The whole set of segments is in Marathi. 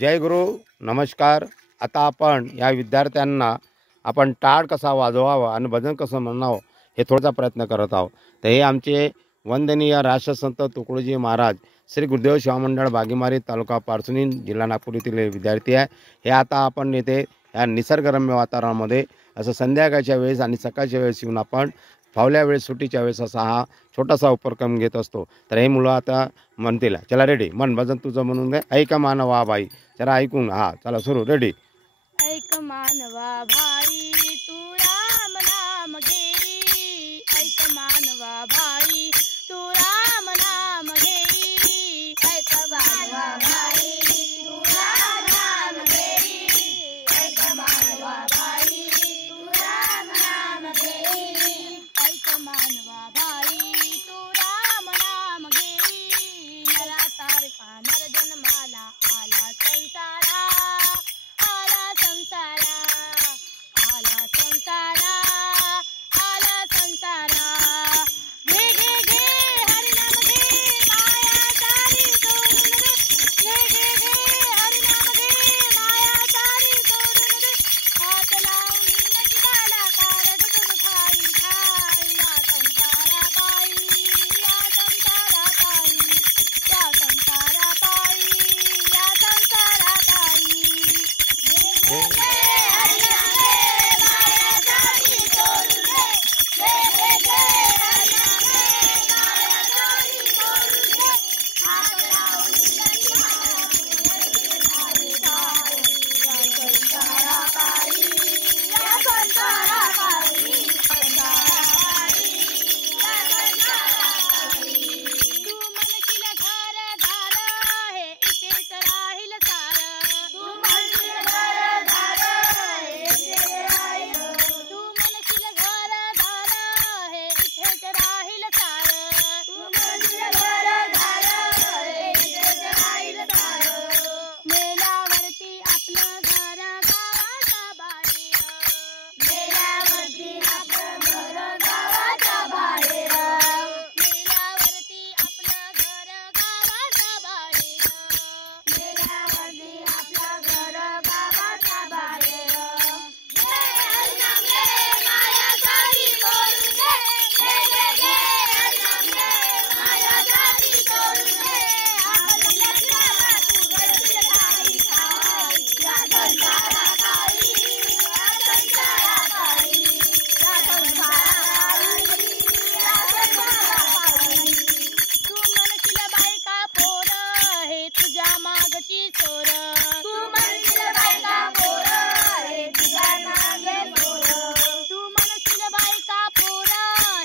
जय गुरु नमस्कार। आता आपण या विद्यार्थ्यांना आपण टाळ कसा वाजवावा आणि भजन कसं म्हणावं हे थोडासा प्रयत्न करत आहोत। तर हे आमचे वंदनीय राष्ट्रसंत तुकडोजी महाराज श्री गुरुदेव सेवा मंडळ बागीमारी तालुका पारसुनी जिल्हा नागपूर येथील विद्यार्थी आहे। हे आता आपण येथे या निसर्गरम्य वातावरणामध्ये असं संध्याकाळच्या वेळेस आणि सकाळच्या वेळेस येऊन आपण फावल्या वेळेस सुट्टीच्या वेळेस असा हा छोटासा उपक्रम घेत असतो। तर हे मुलं आता म्हणतील चला रेडी मन भजन तुझं म्हणून दे ऐका मानवा बाई जरा ऐकून हा चला सुरू रेडी। ऐक मानवा भाई तू राम नाम घे, ऐक मानवा भाई तू राम नाम घे, ऐक मानवा भाई तू राम नाम घे, ऐक मानवा भाई तू राम नाम घे, ऐक मानवा भाई तू राम नाम घे। नरा सारखा नर जन्माला आला संसारा, आला संसारा, आला संसारा, आला संसारा। घे घे घे हरिनाम घे, माया सारी सोडून दे, घे घे घे हरिनाम घे, माया सारी सोडून दे। हात लावून नशिबाला कारड तुझ ठाई ठाई, या संसारा पायी, या संसारा पायी, या संसारा पायी, या संसारा पायी। घे घे हरिनाम घे, माया सारी सोडून दे, घे घे घे हरिनाम घे, माया सारी सोडून दे। हात लावून नशिबाला ठाई ठाई, या संसारा पायी, या संसारा पायी, संसारा पायी, या संसारा पायी। तू म्हणशील घरदार हे इथेच राहील सार, तू म्हणशील घरदार हे इथेच राहील, तू म्हणशील घरदार हे इथेच राहील सार, तू म्हणशील घरदार हे इथेच राहील सार। मेल्यावरती आपलं घर गावाच्या बाहेर, मेल्यावरती आपलं घर गावाच्या बाहेर, मेल्यावरती आपलं घर गावाच्या बाहेर, मेल्यावरती आपलं घर गावाच्या बाहेर। घे हरिनाम घे, माया सारी सोडून दे, घे घे घे हरिनाम घे, माया सारी सोडून दे। आपल्या लग्नाला तू घडतील ठाई ठाई, या संसारा पायी, या संसारा पायी, या संसारा पायी, या संसारा पायी। तू म्हणशील बायका पोर हे तुझ्या मागची चोर, तू म्हणशील बायका पोर हे तुझ्या मागे चोर, तू म्हणशील बायका पोर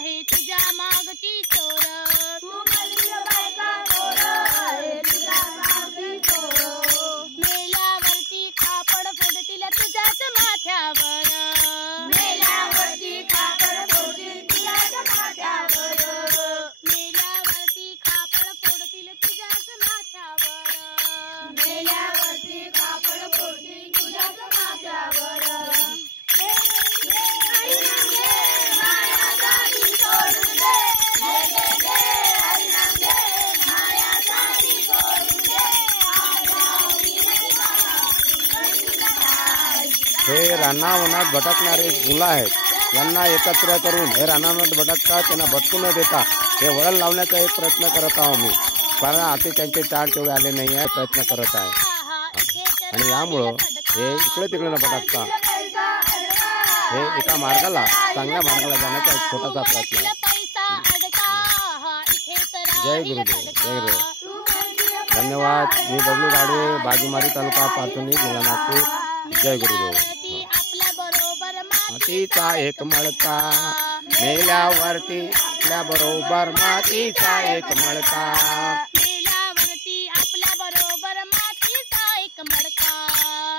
हे तुझ्या मागची चोर, तू म्हणशील बायका पोर हे तुझ्या मागची चोर। मेल्यावरती खापड फोडतील तुझ्याच माथ्यावर, मेल्यावरती खापड फोडतील तुझ्याच माथ्यावर, मेल्यावरती खापड फोडतील तुझ्याच माथ्यावर, मेल्यावरती खापड फोडतील तुझ्याच माथ्यावर। घे घे हरिनाम घे, माया सारी सोडून दे, घे घे घे हरिनाम घे, माया सारी सोडून दे। हात लावून नशिबाला घडतील ठाई हे रानावनात भटकणारे मुलं आहेत, यांना एकत्र करून हे रानावनात भटकतात त्यांना भटकू न देता हे वळण लावण्याचा एक प्रयत्न करत आहोत मी, कारण आता त्यांचे टाळ तेवढे आले नाही आहे प्रयत्न करत आहे। आणि यामुळं हे इकडे तिकडे न भटकता हे एका मार्गाला चांगल्या मार्गाला जाण्याचा एक छोटासा प्रयत्न आहे। जय गुरुदेव जय गुरुदेव धन्यवाद। मी बबलू गाडवे बागीमारी तालुका पारसुनी जिल्हा नागपूर। जय गुरुदेव। आपल्या बरोबर मातीचा एक मळका मेल्यावरती आपल्या बरोबर मातीचा एक मळका, मेल्यावरती आपल्या बरोबर मातीचा एक मडका,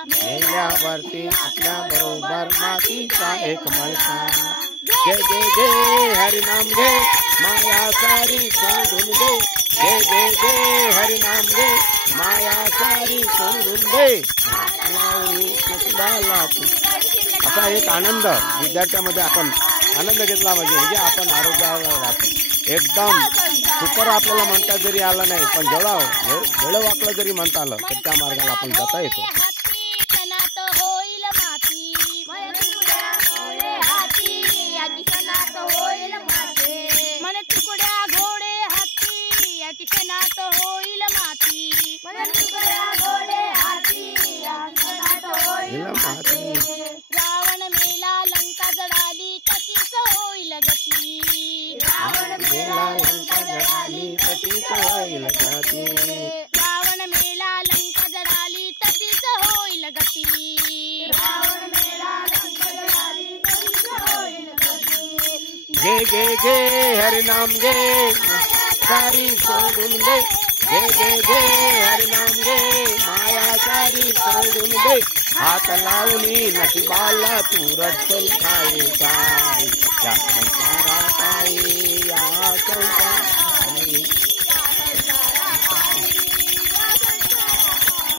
मेल्यावरती आपल्या बरोबर मातीचा एक मळका। जय जय जय हरिनाम घे, माया सारी सोडून दे, जय जय जय हरिनाम घे, माया सारी सोडून दे। असा एक आनंद विद्यार्थ्यांमध्ये आपण आनंद घेतला म्हणजे आपण आरोग्यावर राहतो एकदम सुपर आपल्याला म्हणता जरी आलं नाही, पण वेळ वाकलं जरी म्हणता आलं तर त्या मार्गाला आपण जाता येतो. हाती क्षणात होईल माती, मन तुकड्या घोडे हाती याची क्षणात होईल माती, मन तुकड्या घोडे हाती याची क्षणात होईल माती, मन तुकड्या घोडे हाती याची क्षणात होईल माती. रावण मेला लंका जळाली कशीच होईल गती, रावण मेला लंका जळाली कशीच होईल गती, रावण मेला लंका जळाली तशीच होईल गती, रावण मेला लंका जळाली तशीच होईल गती. घे घे घे हरिनाम घे सारी सोडून दे, घे घे घे हरिनाम घे माया सारी सोडून दे, हात लावणी नशिबाला तू रचल काय काय या संसारात आई, या संसारात आई.